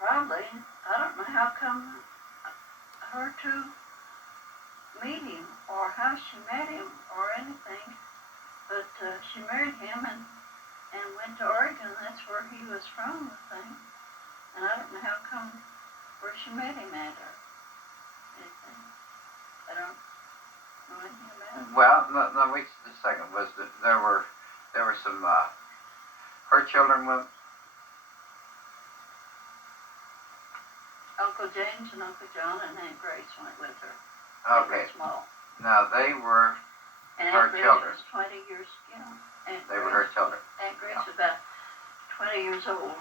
Probably. I don't know how come her two meet him or how she met him or anything. But she married him and went to Oregon. That's where he was from, I think. And I don't know how come where she met him at or anything. I don't know anything about it. Well, no, wait a second. There were some her children with Uncle James and Uncle John and Aunt Grace went with her. okay. They were small. Now they were and her Aunt Grace children. was 20 years, Aunt They Grace, were her children. Aunt Grace was about 20 years old.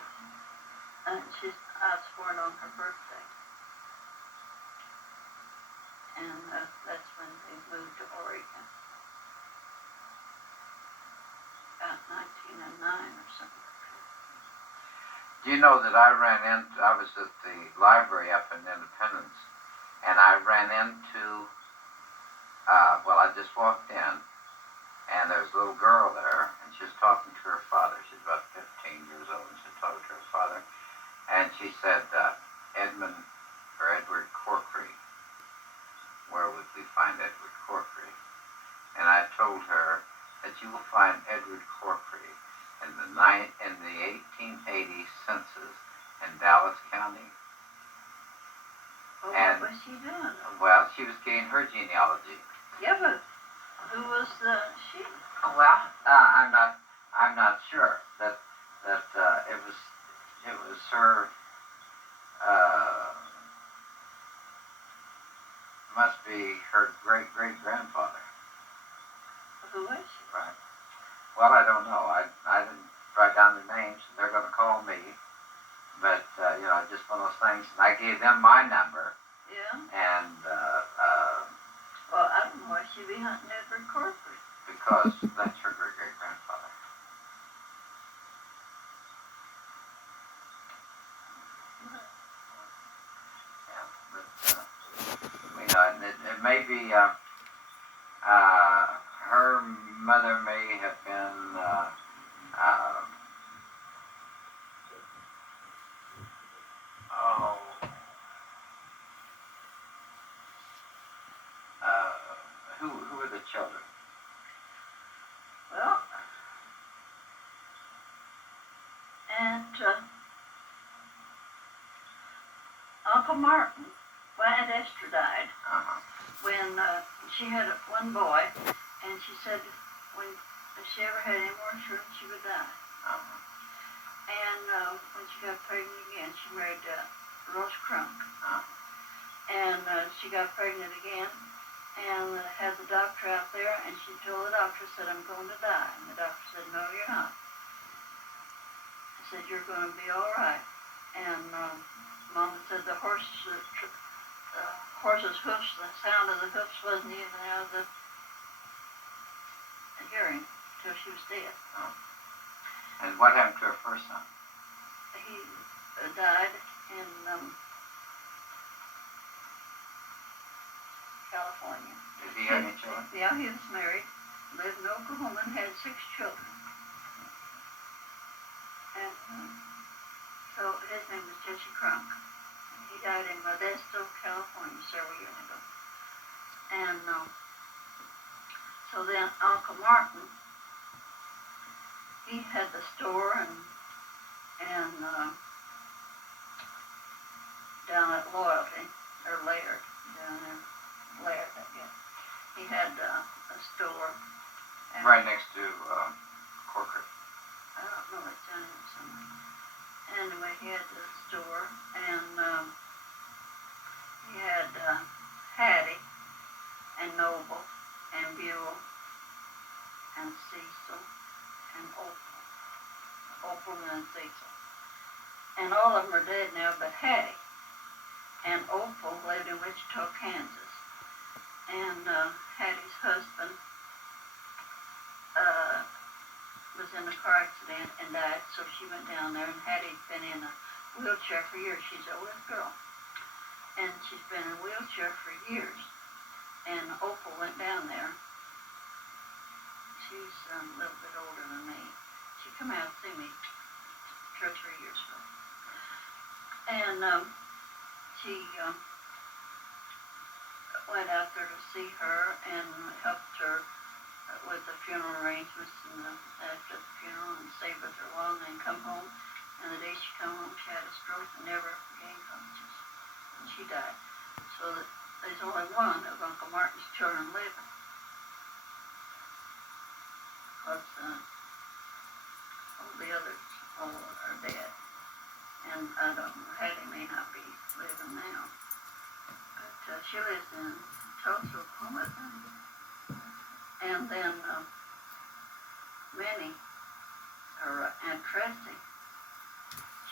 And I was born on her birthday. And that's when they moved to Oregon. About 1909 or something. Do you know that I was at the library up in Independence, and I ran into, I just walked in, and there was a little girl there, and she was talking to her father. She's about 15 years old, and she was talking to her father, and she said, Edward Corkery, where would we find Edward Corkery? And I told her that you will find Edward Corkery in the 1880 census in Dallas County. Well, and, what was she doing? Well, she was getting her genealogy. Yeah, but who was she? Well, I'm not sure that it was her. Must be her great grandfather. Who was she? Right. Well, I don't know. I didn't write down the names. They're going to call me. But, just one of those things. And I gave them my number. Yeah. And, well, I don't know why she'd be hunting Edward Corkery. Because that's her great-grandfather. Yeah, but, it may be, her mother may have been, who were the children? Well, and Uncle Martin, Aunt Esther died when she had one boy, and she said if she ever had any more children, she would die. And when she got pregnant again, she married Rose Crunk. And she got pregnant again and had the doctor out there, and she told the doctor, said, I'm going to die. And the doctor said, no, you're not. He said, you're going to be all right. And Mama said the horse's hoofs, the sound of the hoofs wasn't even out of the hearing till she was dead. And what happened to her first son? He died in California. Did he have any children? Yeah, he was married, lived in Oklahoma, and had 6 children. And so his name was Jesse Crunk. He died in Modesto, California several years ago. And so then Uncle Martin, he had the store and down at Loyalty, or Laird, down there, Laird, I guess. He had a store. Right next to Corker. I don't know, it's down there somewhere. Anyway, he had the store, and he had Hattie, and Noble, and Buell, and Cecil, and Opal and Cecil. And all of them are dead now, but Hattie and Opal lived in Wichita, Kansas. And Hattie's husband was in a car accident and died, so she went down there, and Hattie'd been in a wheelchair for years. She's a little girl. And she's been in a wheelchair for years. And Opal went down there. She's a little bit older than me. She come out to see me 2 or 3 years ago. And she went out there to see her and helped her with the funeral arrangements and after the funeral and stayed with her a while and then come home. And the day she come home, she had a stroke and never gained consciousness. And she died. So there's only one of Uncle Martin's children living. Because all the others all are dead. And I don't know, Hattie may not be living now. But she lives in Tulsa, Oklahoma. And then Minnie, or Aunt Tressy,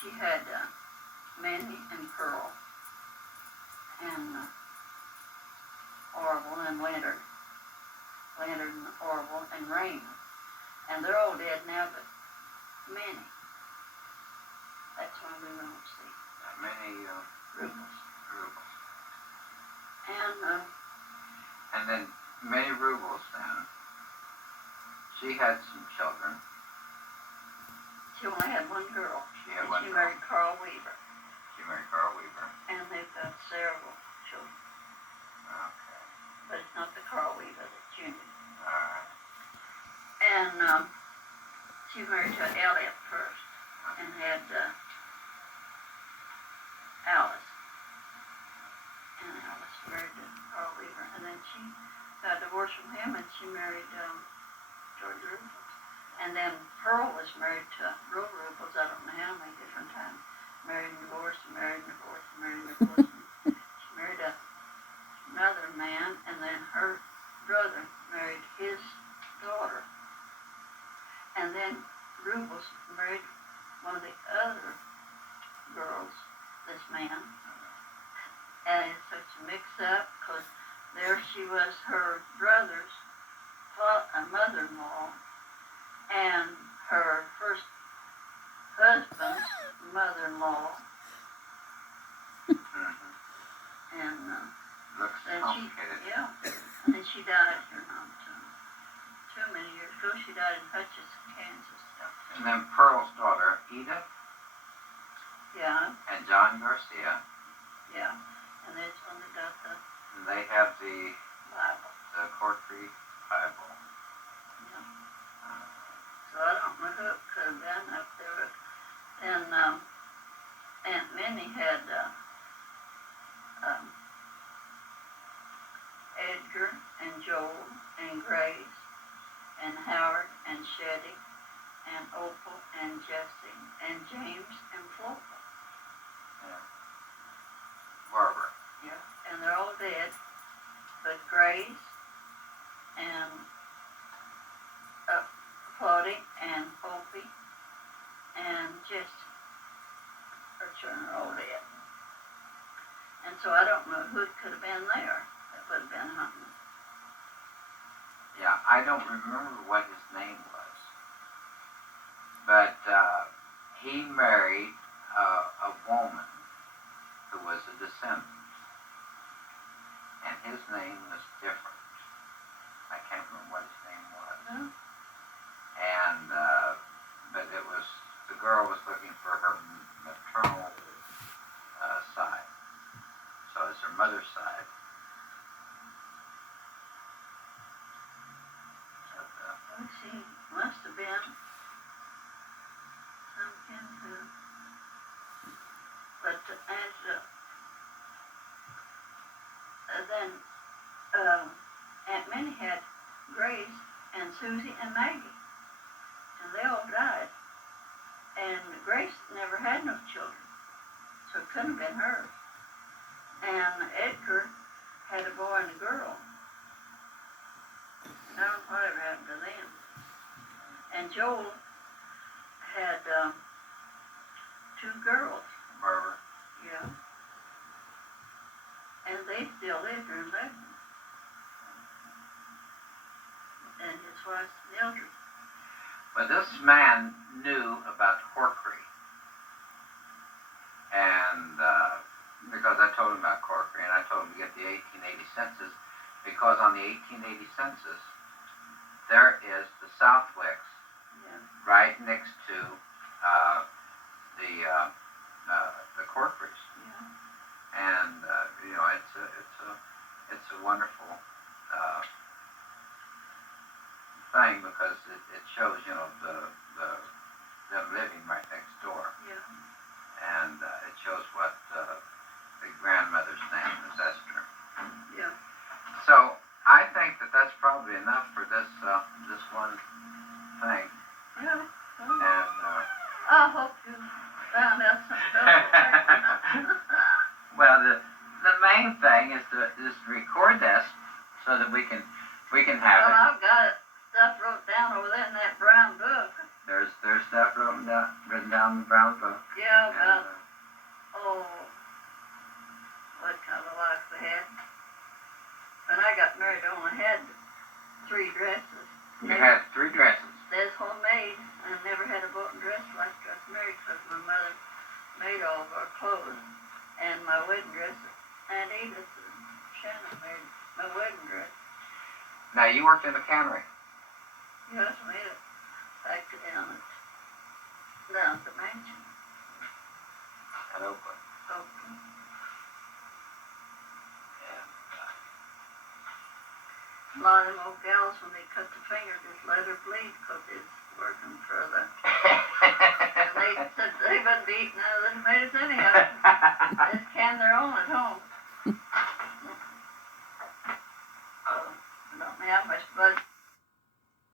she had Minnie and Pearl and Orville and Leonard and Orville and Raymond. And they're all dead now, but Minnie, that's why we won't see. Minnie Rubles. And then Minnie Rubles then, she had some children. She only had one girl. She had one girl. Married Carl Weaver. She married Carl Weaver. And they've got several children. Okay. But it's not the Carl Weaver that you knew. Alright. And she married to Elliot first and had Alice. And Alice married to Carl Weaver. And then she got divorced from him and she married George Rubles. And then Pearl was married to Real Rubles, I don't know how many different times. Married and divorced and married and divorced and married and divorced. She married another man, and then her brother married his daughter. And then Rubles married one of the other girls, this man. And it's such a mix-up, because there she was her brother's mother-in-law, and her first husband's mother-in-law. Mm-hmm. And looks then complicated. and then she died here not too many years ago. She died in Hutchinson, Kansas. And then Pearl's daughter, Edith. Yeah. And John Garcia. Yeah. And that's when they got the And they have the Bible. The Corkery Bible. Yeah. So I don't know who it could have been up there. And Aunt Minnie had Edgar and Joel and Grace and Howard and Shetty and Opal and Jesse and James and Flopal. Yeah. Barbara. Yeah. And they're all dead. But Grace and Claudie and Opie and Jesse, her children are all dead. And so I don't know who it could have been there. That would have been hunting. Yeah, I don't remember what his name was. But he married a woman who was a descendant. And his name was different. I can't remember what his name was. Hmm? And, but it was, the girl was looking for her maternal side. So it's her mother's side. She must have been some kin who, but then Aunt Minnie had Grace and Susie and Maggie, and they all died. And Grace never had no children, so it couldn't have been hers. And Edgar had a boy and a girl. I don't know whatever happened to them. And Joel had 2 girls. Barbara. Yeah. And they still live here in Lebanon. And his wife, Mildred. But this man knew about Corkery. And because I told him about Corkery, and I told him to get the 1880 census, because on the 1880 census, there is the Southwicks, right next to the Corkery. shows, you know, them living right next door. Yeah. And it shows what the grandmother's name is, Esther. Yeah. So I think that that's probably enough for this one thing. Yeah. Well, And I hope you found out something else. well, the main thing is to record this so that we can have Well, it. I've got stuff wrote down over there in that brown book. There's stuff written down in the brown book. Yeah, And, about, what kind of life we had. When I got married, I only had 3 dresses. you had 3 dresses. That's homemade. I never had a bought dress like I got married because my mother made all of our clothes. And my wedding dress, Aunt Edith and Shannon made my wedding dress. Now you worked in the cannery. Yes, made it. Factory down at the mansion. At Oakland. Oakland. A lot of them old gals, when they cut the finger, just let her bleed because it's working for the... And they said they wouldn't be eating